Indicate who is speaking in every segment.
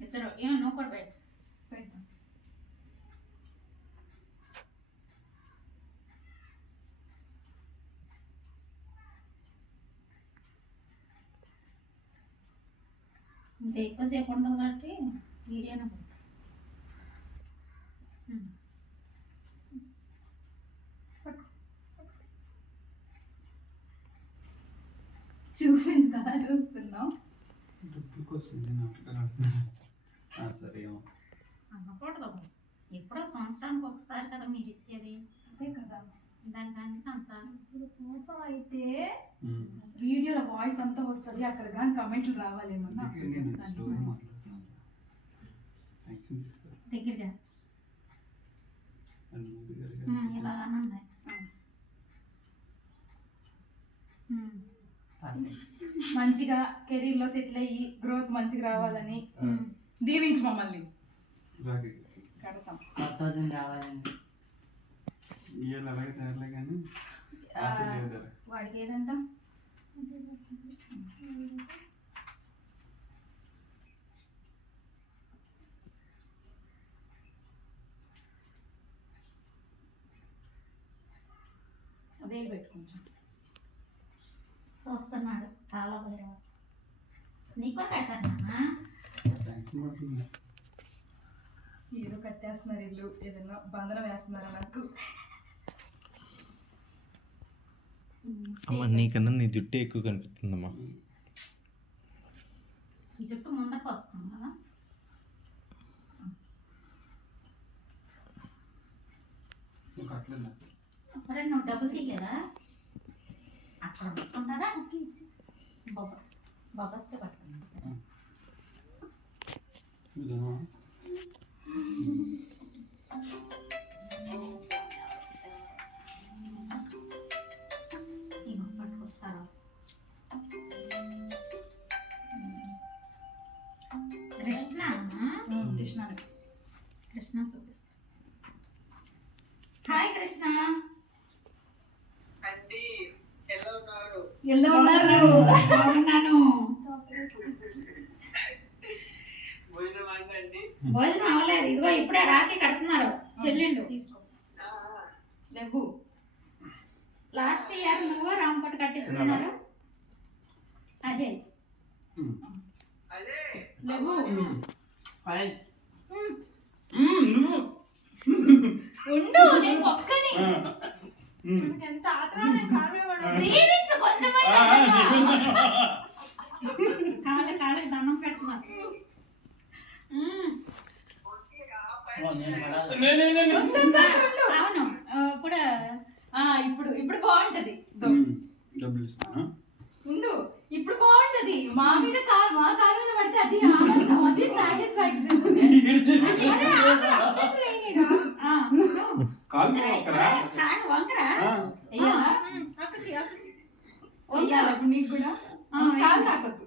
Speaker 1: ఇద్దరు. ఏమో నువ్వు కూడా పెట్టు
Speaker 2: పెడతాం
Speaker 1: ఇంత ఎక్కువసేపు ఉండదు కాబట్టి వీడియోనే
Speaker 2: చూపింది కదా చూస్తున్నాం
Speaker 3: సరే.
Speaker 1: అనకూడదు ఎప్పుడో సంవత్సరానికి ఒకసారి కదా మీరు ఇచ్చేది.
Speaker 2: అదే కదా.
Speaker 1: అంత.
Speaker 2: కోసం అయితే. వీడియోలో వాయిస్ అంతా వస్తుంది అక్కడ కానీ కమెంట్లు రావాలేమన్నా
Speaker 1: ఇలా అనండి
Speaker 2: మంచిగా కెరీర్లో సెటిల్ అయ్యి గ్రోత్ మంచిగా రావాలని. దీవించు మమ్మల్ని. కడతాం.
Speaker 4: రావాలండి.
Speaker 2: వాడికి ఏదంట? వేలు పెట్టుకుంటాం.
Speaker 1: చూస్తున్నాడు. చాలా భైరవ నీకు కూడా పెడతానా
Speaker 2: ఏదో కట్టేస్తున్నారు ఇల్లు ఏదైనా బంధనం వేస్తున్నారా నాకు?
Speaker 5: అమ్మ నీకన్నా నీ జుట్టే ఎక్కువ కనిపిస్తుందమ్మా.
Speaker 1: ఈ జుట్టు ముందరకు వస్తుంది? కదా అప్పుడే నువ్వు తీయలేదా అక్కడ ఉంచుకుంటారా? బాబా బాబాస్తే పడుతుంది
Speaker 3: నిజమా
Speaker 1: ఇగో కృష్ణ కృష్ణ చూపిస్తా హాయ్ కృష్ణ
Speaker 6: ఎలా ఉన్నారు
Speaker 2: ఎలా ఉన్నారు
Speaker 6: భోజనం
Speaker 1: అవ్వలేదు. ఇదిగో ఇప్పుడే రాఖీ కడుతున్నారు. చెల్లెళ్ళు
Speaker 2: తీసుకో. లేవు.
Speaker 1: లాస్ట్ ఇయర్ నువ్వు రాంపట్ కట్టించుకున్నారు. అదే
Speaker 6: అదే.
Speaker 2: లేవు.
Speaker 4: ఫైన్.
Speaker 3: నువ్వు.
Speaker 2: ఉండు నేను ఒక్కని.
Speaker 6: ఎంత ఆత్రం కారణం
Speaker 2: దీవించు.
Speaker 1: అవును. ఇప్పుడు
Speaker 2: ఆ, ఇప్పుడు ఇప్పుడు బాగుంటది.
Speaker 3: డబ్బులు ఇస్తాను?
Speaker 2: ఉండు. ఇప్పుడు బాగుంటది. మా మీద కాలు మా కాలు మీద పడితే అది ఆనందం అది సాటిస్ఫాక్షన్
Speaker 3: కాలు మీద
Speaker 1: వంకరా?
Speaker 2: ఇప్పుడు నీకు కూడా.
Speaker 1: ఆ,
Speaker 2: కాలు తాకొద్దు.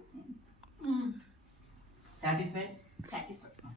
Speaker 1: మ్మ్.
Speaker 4: Satisfy
Speaker 2: satisfy